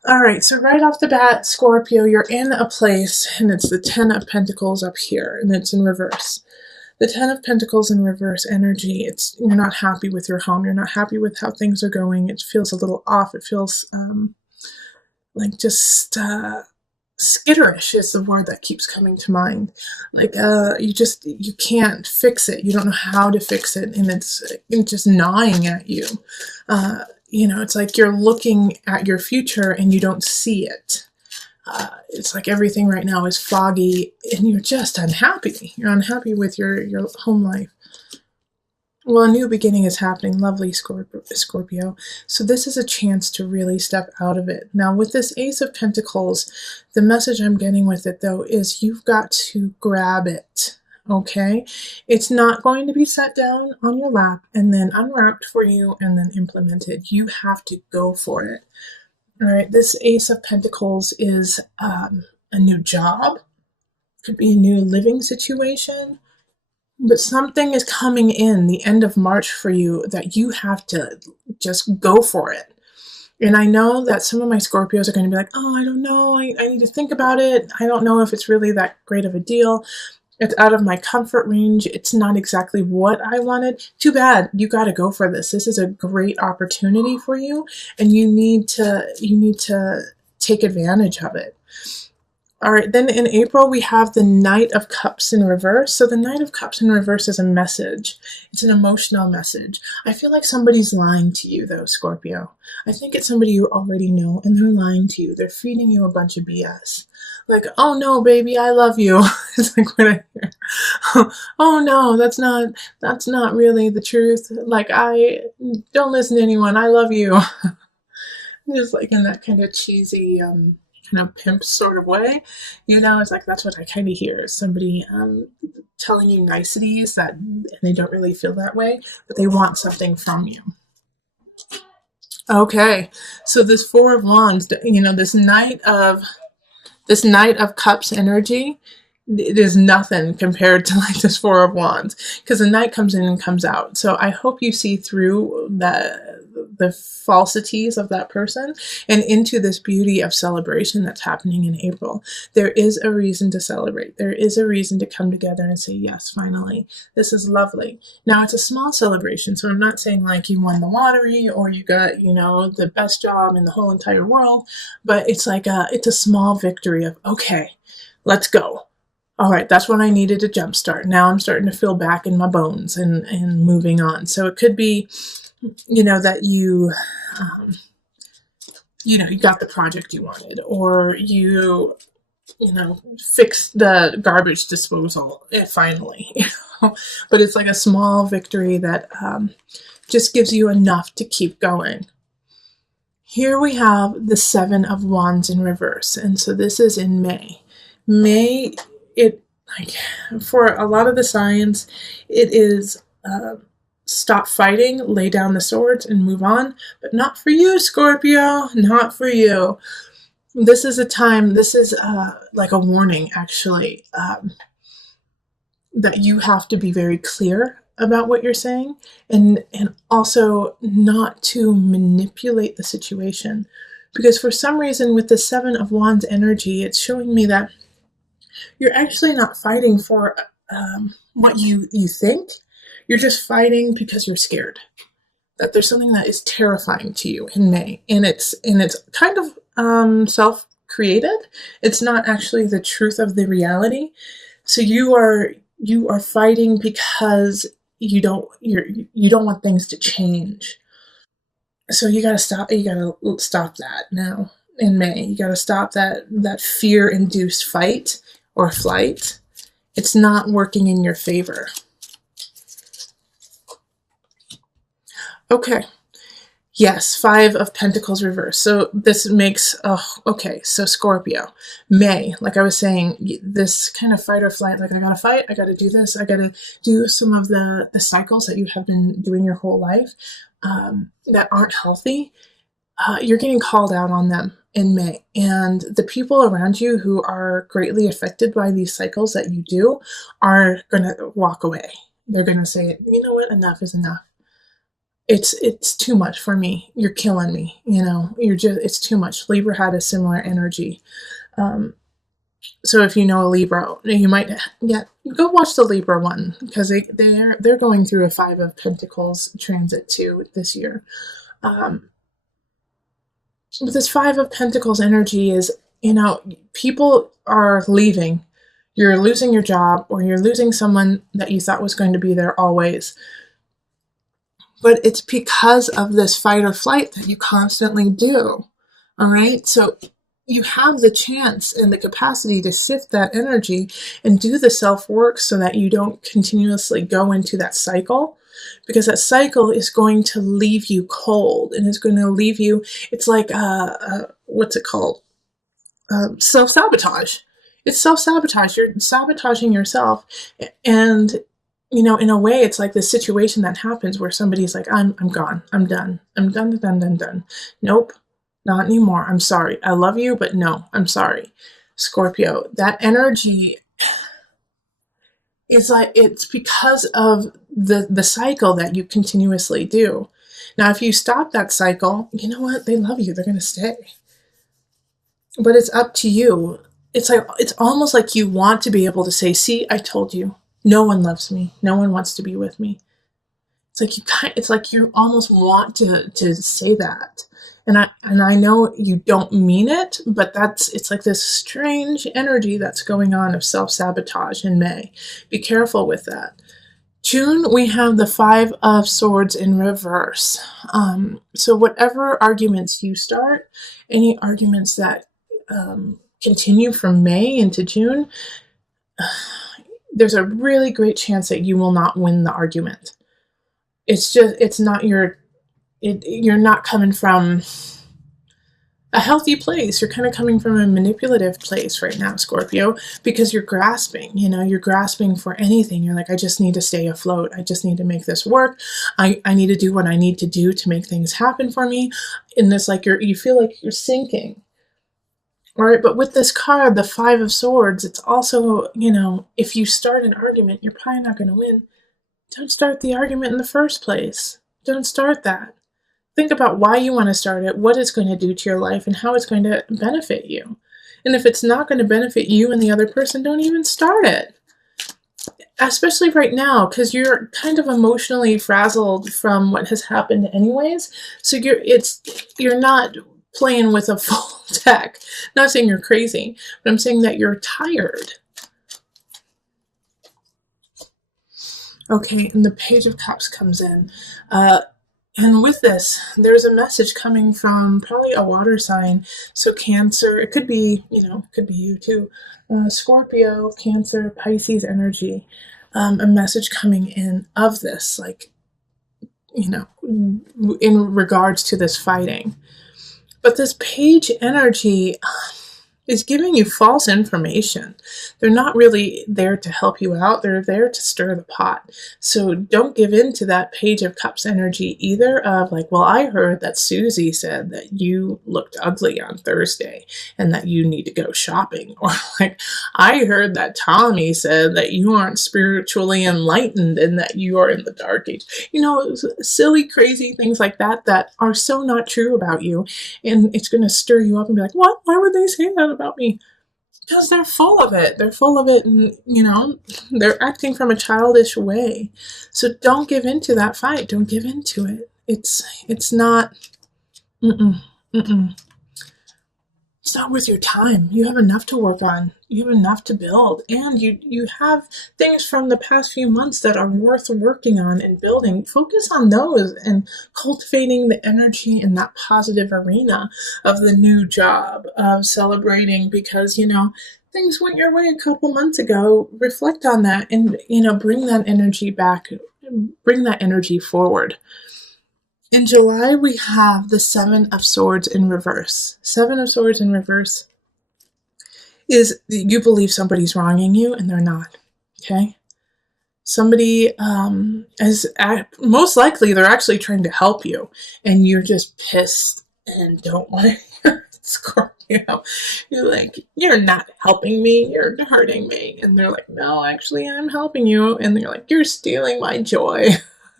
All right, so right off the bat, Scorpio, you're in a place, and it's the Ten of Pentacles up here, and it's in reverse. The Ten of Pentacles in reverse energy, it's you're not happy with your home. You're not happy with how things are going. It feels a little off. It feels like just skitterish is the word that keeps coming to mind. Like you can't fix it. You don't know how to fix it, and it's just gnawing at you. It's like you're looking at your future and you don't see it. It's like everything right now is foggy and you're just unhappy. You're unhappy with your home life. Well, a new beginning is happening. Lovely, Scorpio. So this is a chance to really step out of it. Now, with this Ace of Pentacles, the message I'm getting with it, though, is you've got to grab it. Okay? It's not going to be set down on your lap and then unwrapped for you and then implemented. You have to go for it. All right? This Ace of Pentacles is a new job. Could be a new living situation. But something is coming in the end of March for you that you have to just go for it. And I know that some of my Scorpios are going to be like, oh, I don't know. I need to think about it. I don't know if it's really that great of a deal. It's out of my comfort range. It's not exactly what I wanted. Too bad. You got to go for this. This is a great opportunity for you, and you need to take advantage of it. All right, then in April, we have the Knight of Cups in reverse. So the Knight of Cups in reverse is a message. It's an emotional message. I feel like somebody's lying to you, though, Scorpio. I think it's somebody you already know, and they're lying to you. They're feeding you a bunch of BS. Like, oh no, baby, I love you. It's like when I hear, oh no, that's not really the truth. Like, I don't listen to anyone. I love you. Just like in that kind of cheesy, kind of pimp sort of way, it's like that's what I kind of hear, somebody telling you niceties that and they don't really feel that way, but they want something from you. Okay, so this Four of Wands, this Knight of Cups energy, it is nothing compared to like this Four of Wands, because the Knight comes in and comes out. So I hope you see through the falsities of that person and into this beauty of celebration that's happening in April. There is a reason to celebrate. There is a reason to come together and say, yes, finally, this is lovely. Now, it's a small celebration, so I'm not saying like you won the lottery or you got, the best job in the whole entire world, but it's like it's a small victory of, okay, let's go. All right, that's what I needed to jumpstart. Now I'm starting to feel back in my bones and moving on. So it could be, that you got the project you wanted, or fixed the garbage disposal finally. But it's like a small victory that just gives you enough to keep going. Here we have the Seven of Wands in reverse, and so this is in May. May, it like for a lot of the signs, it is stop fighting, lay down the swords, and move on. But not for you, Scorpio. Not for you. This is a time. This is like a warning, actually, that you have to be very clear about what you're saying, and also not to manipulate the situation. Because for some reason, with the Seven of Wands energy, it's showing me that you're actually not fighting for what you think. You're just fighting because you're scared that there's something that is terrifying to you in May, and it's kind of self-created. It's not actually the truth of the reality. So you are fighting because you don't want things to change. So you got to stop that now in May. You got to stop that fear-induced fight or flight. It's not working in your favor. Okay. Yes, Five of Pentacles reverse. So this makes, okay, so Scorpio, May, like I was saying, this kind of fight or flight, like I gotta fight, I gotta do this, I gotta do some of the cycles that you have been doing your whole life that aren't healthy. You're getting called out on them in May. And the people around you who are greatly affected by these cycles that you do are gonna walk away. They're gonna say, you know what, enough is enough. it's too much for me. You're killing me. It's too much. Libra had a similar energy. Um, so if you know a Libra, you might, yeah, go watch the Libra one, because they're going through a Five of Pentacles transit too this year. But this Five of Pentacles energy is, people are leaving. You're losing your job, or you're losing someone that you thought was going to be there always. But it's because of this fight or flight that you constantly do. All right. So you have the chance and the capacity to sift that energy and do the self work so that you don't continuously go into that cycle, because that cycle is going to leave you cold, and it's going to leave you, it's like, what's it called? Self-sabotage. It's self-sabotage. You're sabotaging yourself. And, in a way, it's like this situation that happens where somebody's like, I'm gone. I'm done. I'm done. Nope, not anymore. I'm sorry. I love you, but no, I'm sorry. Scorpio, that energy is like, it's because of the cycle that you continuously do. Now, if you stop that cycle, you know what? They love you. They're going to stay. But it's up to you. It's almost like you want to be able to say, see, I told you. No one loves me. No one wants to be with me. It's like you almost want to say that. And I know you don't mean it, but it's like this strange energy that's going on of self-sabotage in May. Be careful with that. June, we have the Five of Swords in reverse. So whatever arguments you start, any arguments that continue from May into June, there's a really great chance that you will not win the argument. You're not coming from a healthy place. You're kind of coming from a manipulative place right now, Scorpio, because you're grasping, you're grasping for anything. You're like, I just need to stay afloat. I just need to make this work. I need to do what I need to do to make things happen for me. In this, like, you feel like you're sinking. All right, but with this card, the Five of Swords, it's also, if you start an argument, you're probably not going to win. Don't start the argument in the first place. Don't start that. Think about why you want to start it, what it's going to do to your life, and how it's going to benefit you. And if it's not going to benefit you and the other person, don't even start it. Especially right now, because you're kind of emotionally frazzled from what has happened anyways. So you're not playing with a full deck. Not saying you're crazy, but I'm saying that you're tired. Okay, and the Page of Cups comes in. And with this, there's a message coming from probably a water sign. So Cancer, it could be, it could be you too. Scorpio, Cancer, Pisces energy. A message coming in of this, like, in regards to this fighting. But this Page energy is giving you false information. They're not really there to help you out. They're there to stir the pot. So don't give in to that Page of Cups energy either of like, well, I heard that Susie said that you looked ugly on Thursday and that you need to go shopping. Or like, I heard that Tommy said that you aren't spiritually enlightened and that you are in the dark age. Silly, crazy things like that are so not true about you. And it's going to stir you up and be like, what? Why would they say that about me? Because they're full of it. They're full of it, and, they're acting from a childish way. So don't give in to that fight. Don't give in to it. It's not, it's not worth your time. You have enough to work on. You have enough to build. And you have things from the past few months that are worth working on and building. Focus on those and cultivating the energy in that positive arena of the new job, of celebrating because, things went your way a couple months ago. Reflect on that and, bring that energy back. Bring that energy forward. In July, we have the Seven of Swords in reverse. Seven of Swords in reverse is you believe somebody's wronging you and they're not. Okay? Somebody most likely they're actually trying to help you and you're just pissed and don't want to hear it, Scorpio. You're like, you're not helping me, you're hurting me. And they're like, no, actually I'm helping you. And they're like, you're stealing my joy.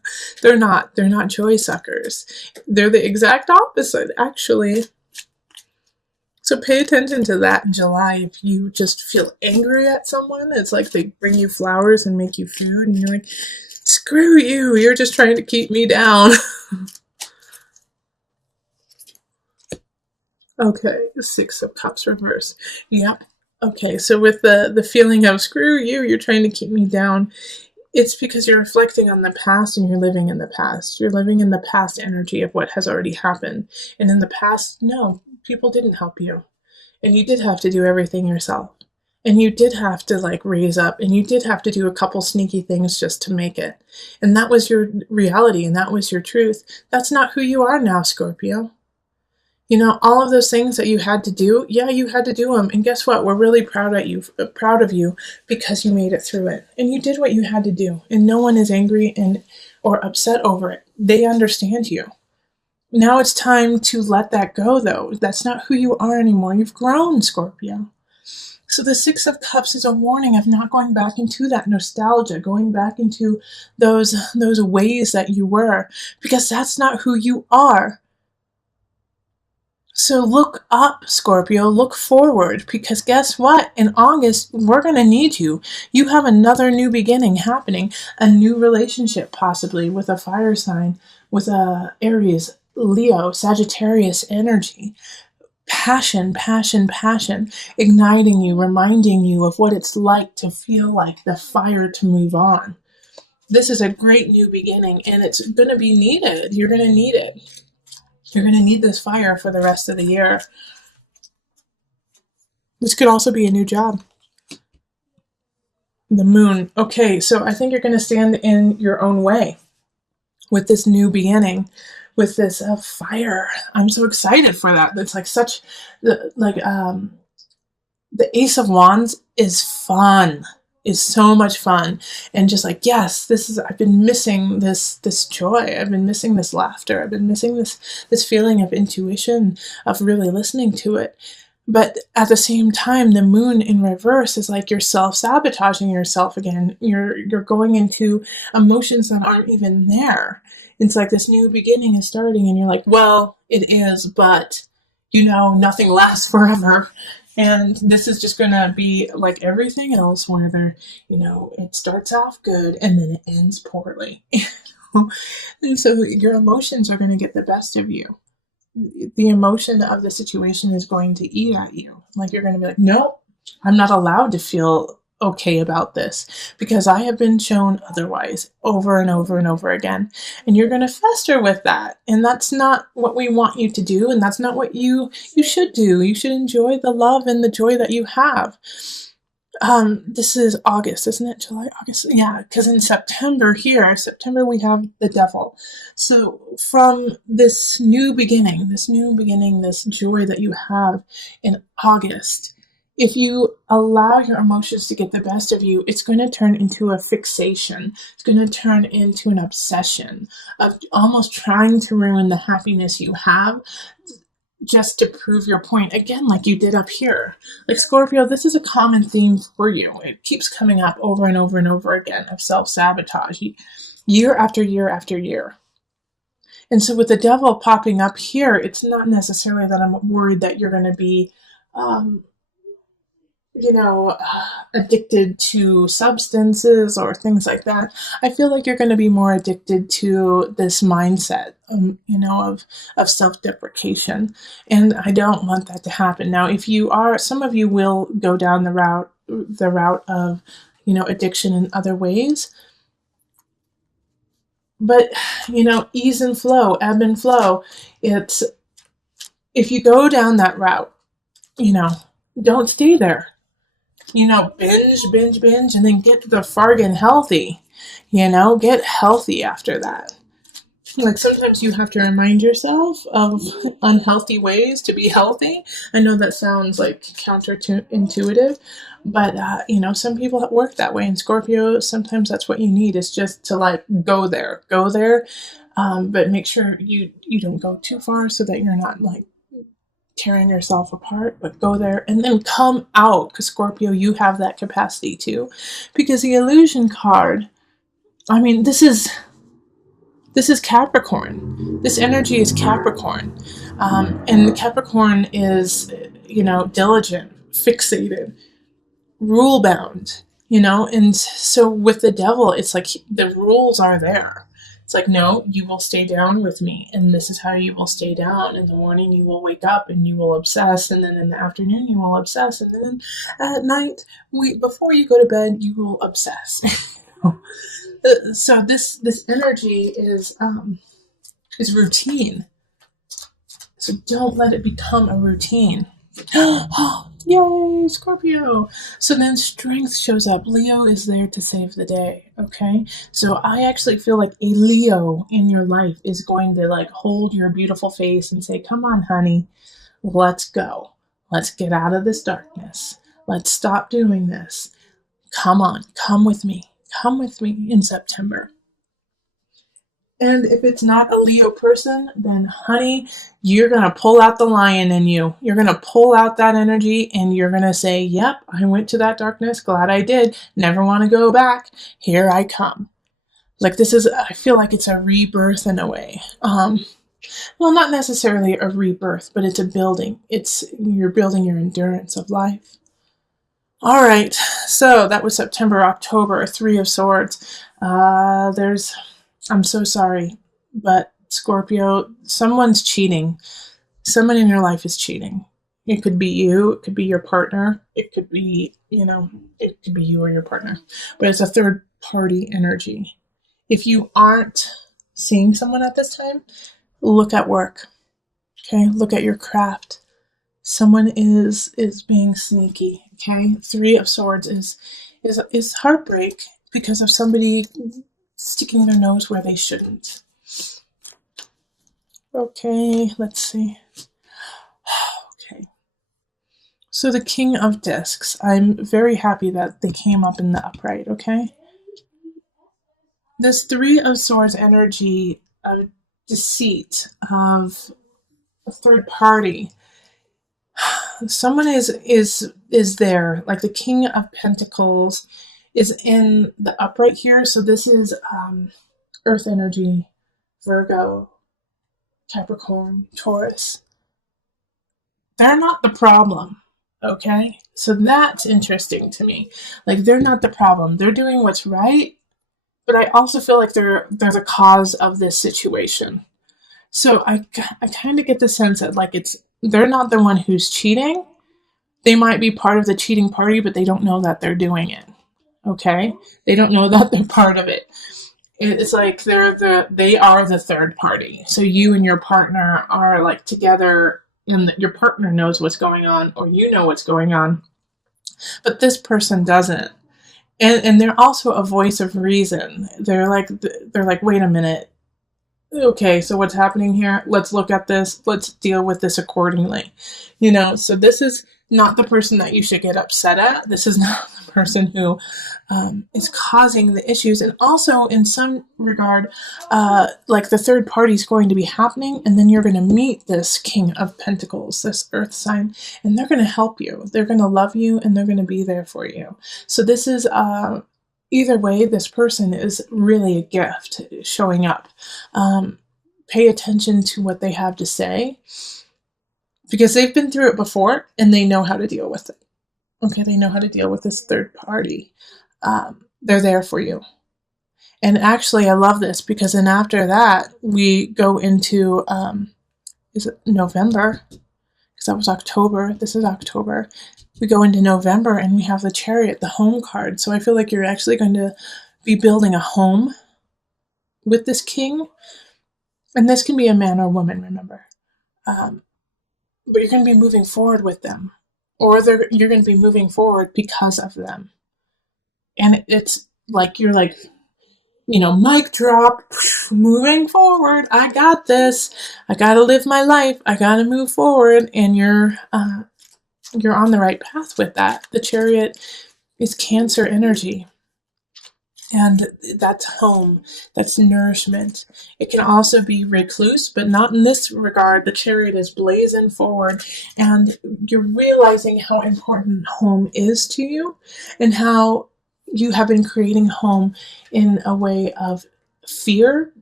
They're not. They're not joy suckers. They're the exact opposite, actually. So pay attention to that in July. If you just feel angry at someone, it's like they bring you flowers and make you food, and you're like, screw you, you're just trying to keep me down. Okay, the Six of Cups reverse. Yep. Okay, so with the feeling of screw you, you're trying to keep me down, it's because you're reflecting on the past and you're living in the past. You're living in the past energy of what has already happened. And in the past, no, people didn't help you. And you did have to do everything yourself. And you did have to like raise up, and you did have to do a couple sneaky things just to make it. And that was your reality, and that was your truth. That's not who you are now, Scorpio. You know, all of those things that you had to do, yeah, you had to do them. And guess what? We're really proud of you because you made it through it. And you did what you had to do. And no one is angry and or upset over it. They understand you. Now it's time to let that go, though. That's not who you are anymore. You've grown, Scorpio. So the Six of Cups is a warning of not going back into that nostalgia, going back into those ways that you were, because that's not who you are. So look up, Scorpio, look forward, because guess what? In August, we're going to need you. You have another new beginning happening, a new relationship possibly with a fire sign, with a Aries, Leo, Sagittarius energy. Passion, passion, passion, igniting you, reminding you of what it's like to feel like the fire to move on. This is a great new beginning, and it's going to be needed. You're going to need it. You're going to need this fire for the rest of the year. This could also be a new job. The moon. Okay, so I think you're going to stand in your own way with this new beginning, with this fire. I'm so excited for that. It's like such, the Ace of Wands is fun. Is so much fun, and just like, yes, I've been missing this joy, I've been missing this laughter, I've been missing this feeling of intuition, of really listening to it. But at the same time, the moon in reverse is like you're self-sabotaging yourself again. You're going into emotions that aren't even there. It's like this new beginning is starting, and you're like, well, it is, but nothing lasts forever. And this is just going to be like everything else, where it starts off good and then it ends poorly. And so your emotions are going to get the best of you. The emotion of the situation is going to eat at you. Like you're going to be like, nope, I'm not allowed to feel okay about this because I have been shown otherwise over and over and over again. And you're going to fester with that. And that's not what we want you to do. And that's not what you should do. You should enjoy the love and the joy that you have. This is August, isn't it? July, August? Yeah, because in September we have the devil. So from this new beginning, this joy that you have in August, if you allow your emotions to get the best of you, it's going to turn into a fixation. It's going to turn into an obsession of almost trying to ruin the happiness you have just to prove your point again, like you did up here. Like Scorpio, this is a common theme for you. It keeps coming up over and over and over again of self-sabotage, year after year after year. And so with the devil popping up here, it's not necessarily that I'm worried that you're going to be addicted to substances or things like that. I feel like you're going to be more addicted to this mindset, of self-deprecation. And I don't want that to happen. Now, if you are, some of you will go down the route of, addiction in other ways. But, ease and flow, ebb and flow. It's, if you go down that route, don't stay there. Binge, and then get the fargan healthy. Get healthy after that. Like sometimes you have to remind yourself of unhealthy ways to be healthy. I know that sounds like counterintuitive, but some people work that way. And Scorpio, sometimes that's what you need, is just to like go there, but make sure you don't go too far so that you're not like tearing yourself apart, but go there and then come out, because Scorpio, you have that capacity too. Because the illusion card, this is This is Capricorn. This energy is Capricorn. And Capricorn is, diligent, fixated, rule bound, and so with the devil, it's like the rules are there. It's like, no, you will stay down with me, and this is how you will stay down. In the morning you will wake up and you will obsess, and then in the afternoon you will obsess, and then at night, before you go to bed, you will obsess. So this energy is routine. So don't let it become a routine. Yay, Scorpio! So then strength shows up. Leo is there to save the day, okay? So I actually feel like a Leo in your life is going to like hold your beautiful face and say, come on, honey, let's go. Let's get out of this darkness. Let's stop doing this. Come on, come with me. Come with me in September. And if it's not a Leo person, then honey, you're going to pull out the lion in you. You're going to pull out that energy and you're going to say, yep, I went to that darkness. Glad I did. Never want to go back. Here I come. Like I feel like it's a rebirth in a way. Well, not necessarily a rebirth, but it's a building. You're building your endurance of life. All right. So that was September, October, Three of Swords. I'm so sorry, but Scorpio, someone's cheating. Someone in your life is cheating. It could be you. It could be your partner. It could be, it could be you or your partner. But it's a third party energy. If you aren't seeing someone at this time, look at work. Okay? Look at your craft. Someone is being sneaky. Okay? Three of Swords is heartbreak because of somebody sticking their nose where they shouldn't. Okay, let's see. Okay. So the King of Discs. I'm very happy that they came up in the upright, okay? This Three of Swords energy of deceit, of a third party. Someone is there, like the King of Pentacles is in the upright here. So this is Earth energy, Virgo, Capricorn, Taurus. They're not the problem, okay? So that's interesting to me. Like, they're not the problem. They're doing what's right, but I also feel like they're the cause of this situation. So I kind of get the sense that like they're not the one who's cheating. They might be part of the cheating party, but they don't know that they're doing it. Okay? They don't know that they're part of it. It's like they are the third party. So you and your partner are like together, and your partner knows what's going on, or you know what's going on, but this person doesn't. And they're also a voice of reason. They're like, wait a minute. Okay, so what's happening here? Let's look at this. Let's deal with this accordingly. So this is not the person that you should get upset at. This is not the person who is causing the issues. And also, in some regard, like the third party is going to be happening, and then you're going to meet this King of Pentacles, this Earth sign, and they're going to help you. They're going to love you, and they're going to be there for you. So this is either way, this person is really a gift showing up. Pay attention to what they have to say, because they've been through it before and they know how to deal with it. Okay, they know how to deal with this third party. They're there for you. And actually, I love this because then after that, we go into, is it November? Because that was October. This is October. We go into November and we have the Chariot, the home card. So I feel like you're actually going to be building a home with this king. And this can be a man or woman, remember. But you're going to be moving forward with them. Or you're going to be moving forward because of them. And it's like, you're like, mic drop, moving forward. I got this. I got to live my life. I got to move forward. And you're on the right path with that. The Chariot is Cancer energy. And that's home. That's nourishment. It can also be recluse, but not in this regard. The Chariot is blazing forward, and you're realizing how important home is to you, and how you have been creating home in a way of fear,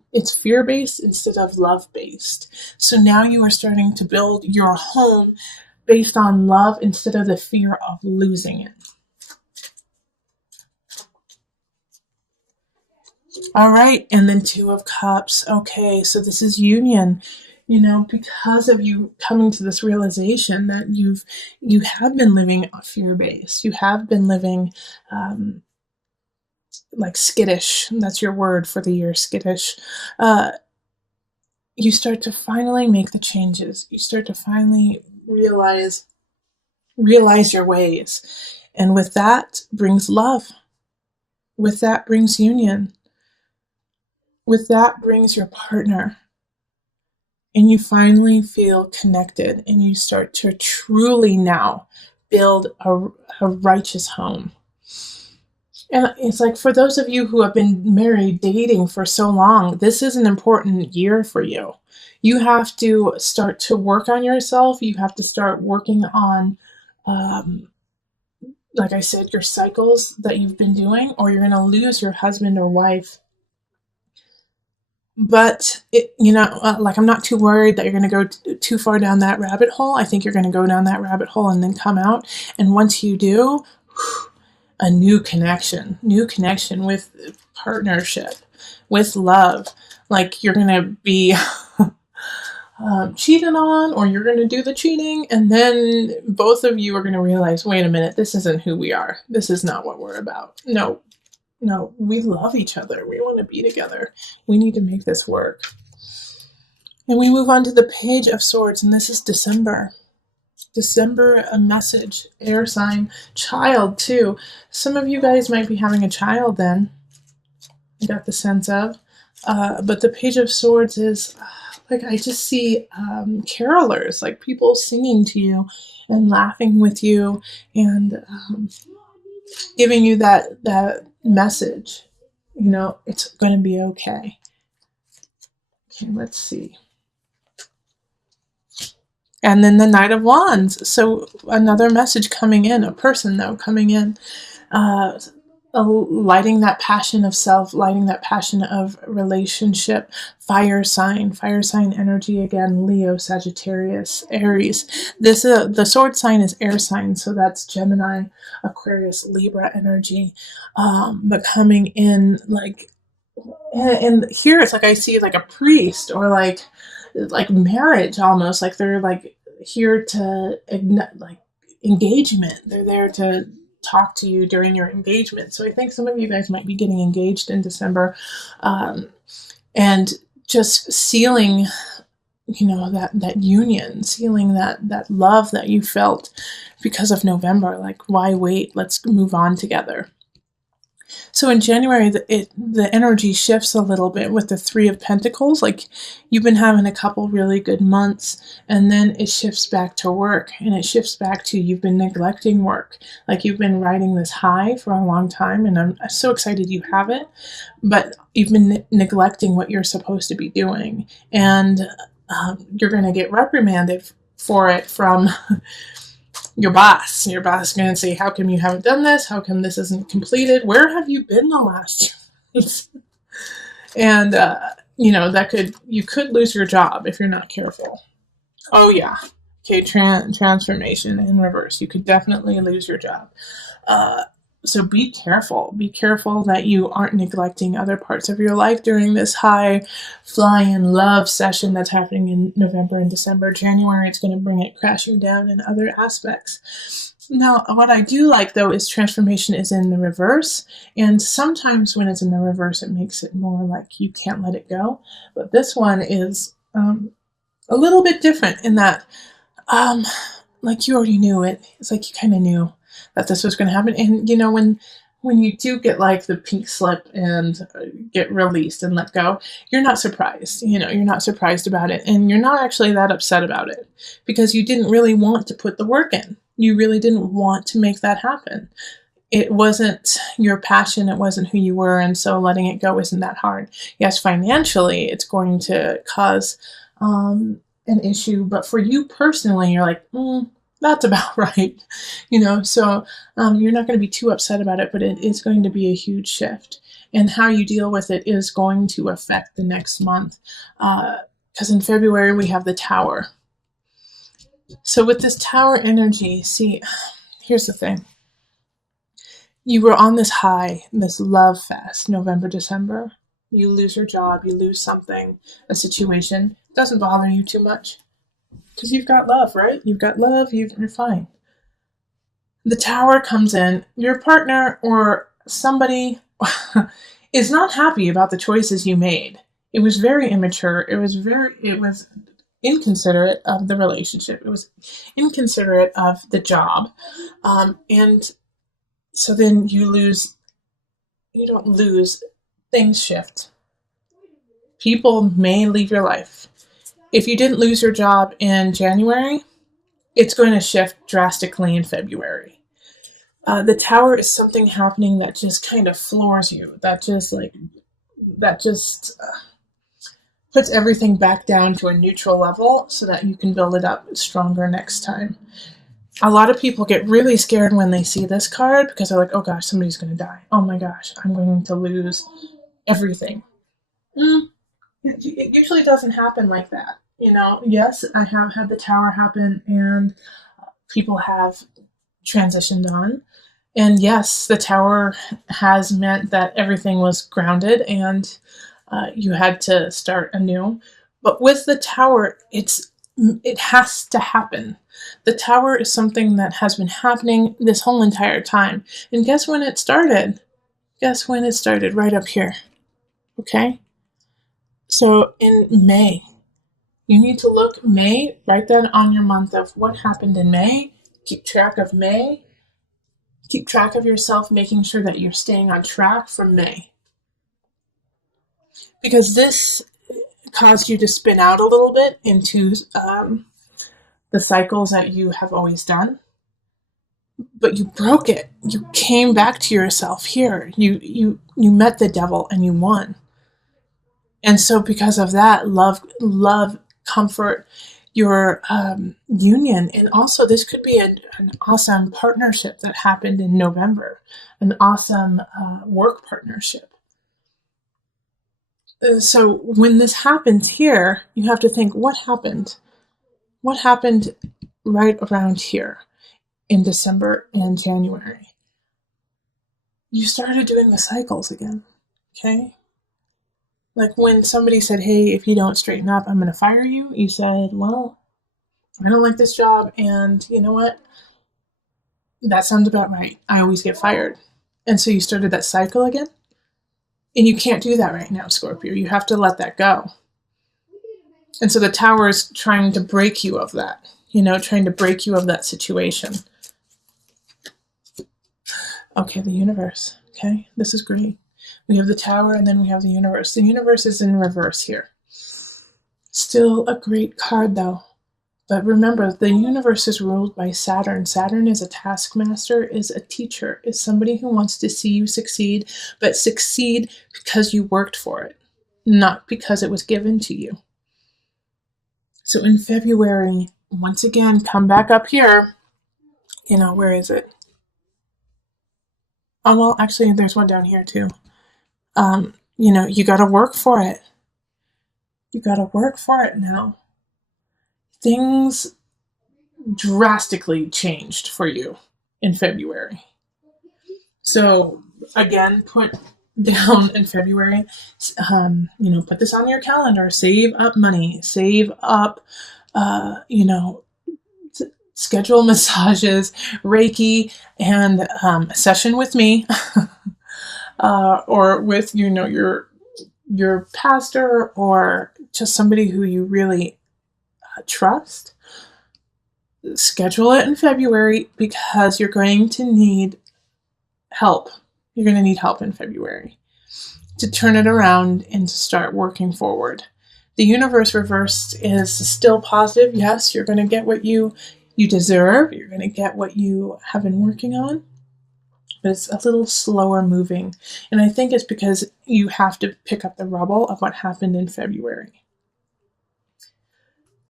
It's fear-based instead of love-based. So now you are starting to build your home based on love instead of the fear of losing it. All right, and then Two of Cups. Okay, so this is union. You know, because of you coming to this realization that you have been living fear-based. You have been living like skittish. That's your word for the year, skittish. Uh, you start to finally make the changes. You start to finally realize your ways. And with that brings love. With that brings union. With that brings your partner. And you finally feel connected and you start to truly now build a righteous home. And it's like, for those of you who have been married, dating for so long, this is an important year for you. You have to start to work on yourself. You have to start working on, like I said, your cycles that you've been doing, or you're going to lose your husband or wife. But, like, I'm not too worried that you're going to go too far down that rabbit hole. I think you're going to go down that rabbit hole and then come out. And once you do, a new connection with partnership, with love. Like, you're going to be cheated on, or you're going to do the cheating, and then both of you are going to realize, wait a minute, this isn't who we are. This is not what we're about. No, we love each other. We want to be together. We need to make this work. And we move on to the Page of Swords, and this is December. December, a message, air sign, child too. Some of you guys might be having a child then. I got the sense of. But the Page of Swords is, like, I just see carolers, like people singing to you and laughing with you and giving you that message. You know, it's going to be okay. Okay, let's see. And then the Knight of Wands. So another message coming in, a person though coming in, lighting that passion of self, lighting that passion of relationship. Fire sign energy again. Leo, Sagittarius, Aries. This the sword sign is air sign, so that's Gemini, Aquarius, Libra energy. But coming in like, and here it's like I see like a priest, or like marriage almost, like they're like here to ignite, like engagement. They're there to talk to you during your engagement. So I think some of you guys might be getting engaged in December, and just sealing, that union, sealing that love that you felt because of November. Like, why wait? Let's move on together. So in January, the energy shifts a little bit with the Three of Pentacles. Like, you've been having a couple really good months, and then it shifts back to work, and it shifts back to you've been neglecting work. Like, you've been riding this high for a long time, and I'm so excited you have it, but you've been neglecting what you're supposed to be doing, and you're going to get reprimanded for it from your boss. Your boss is going to say, how come you haven't done this? How come this isn't completed? Where have you been the last years? And, you could lose your job if you're not careful. Oh, yeah. Okay, transformation in reverse. You could definitely lose your job. So be careful. Be careful that you aren't neglecting other parts of your life during this high flying love session that's happening in November and December. January, it's going to bring it crashing down in other aspects. Now, what I do like, though, is transformation is in the reverse. And sometimes when it's in the reverse, it makes it more like you can't let it go. But this one is a little bit different in that, like, you already knew it. It's like you kind of knew that this was going to happen. And, when you do get like the pink slip and get released and let go, you're not surprised. You're not surprised about it. And you're not actually that upset about it because you didn't really want to put the work in. You really didn't want to make that happen. It wasn't your passion. It wasn't who you were. And so letting it go isn't that hard. Yes, financially, it's going to cause an issue. But for you personally, you're like, That's about right. So you're not going to be too upset about it, but it is going to be a huge shift. And how you deal with it is going to affect the next month. Because in February, we have the Tower. So with this Tower energy, see, here's the thing. You were on this high, this love fest, November, December. You lose your job, you lose something, a situation. It doesn't bother you too much. Because you've got love, right? You've got love, you're fine. The Tower comes in, your partner or somebody is not happy about the choices you made. It was very immature. It was inconsiderate of the relationship. It was inconsiderate of the job. And so then you don't lose, things shift. People may leave your life. If you didn't lose your job in January, it's going to shift drastically in February. The Tower is something happening that just kind of floors you. That just puts everything back down to a neutral level so that you can build it up stronger next time. A lot of people get really scared when they see this card because they're like, oh gosh, somebody's going to die. Oh my gosh, I'm going to lose everything. It usually doesn't happen like that. Yes, I have had the Tower happen and people have transitioned on. And yes, the Tower has meant that everything was grounded and you had to start anew. But with the Tower, it has to happen. The Tower is something that has been happening this whole entire time. And guess when it started? Guess when it started? Right up here. Okay? So in May, you need to look May, write that on your month of what happened in May. Keep track of May. Keep track of yourself, making sure that you're staying on track from May. Because this caused you to spin out a little bit into the cycles that you have always done. But you broke it. You came back to yourself here. You met the devil and you won. And so because of that, love, comfort, your union, and also this could be an awesome partnership that happened in November, an awesome work partnership. So when this happens here, you have to think, what happened? What happened right around here in December and January? You started doing the cycles again, okay? Like when somebody said, hey, if you don't straighten up, I'm going to fire you. You said, well, I don't like this job. And you know what? That sounds about right. I always get fired. And so you started that cycle again. And you can't do that right now, Scorpio. You have to let that go. And so the Tower is trying to break you of that, trying to break you of that situation. Okay, the universe. Okay, this is great. We have the Tower and then we have the universe. The universe is in reverse here. Still a great card though. But remember, the universe is ruled by Saturn. Saturn is a taskmaster, is a teacher, is somebody who wants to see you succeed, but succeed because you worked for it, not because it was given to you. So in February, once again, come back up here. Where is it? Oh, well, actually, there's one down here too. You got to work for it. You got to work for it now. Things drastically changed for you in February. So again, put down in February, put this on your calendar, save up money, save up, schedule massages, Reiki, and a session with me, or with, your pastor or just somebody who you really trust. Schedule it in February because you're going to need help. You're going to need help in February to turn it around and to start working forward. The universe reversed is still positive. Yes, you're going to get what you deserve. You're going to get what you have been working on. But it's a little slower moving. And I think it's because you have to pick up the rubble of what happened in February.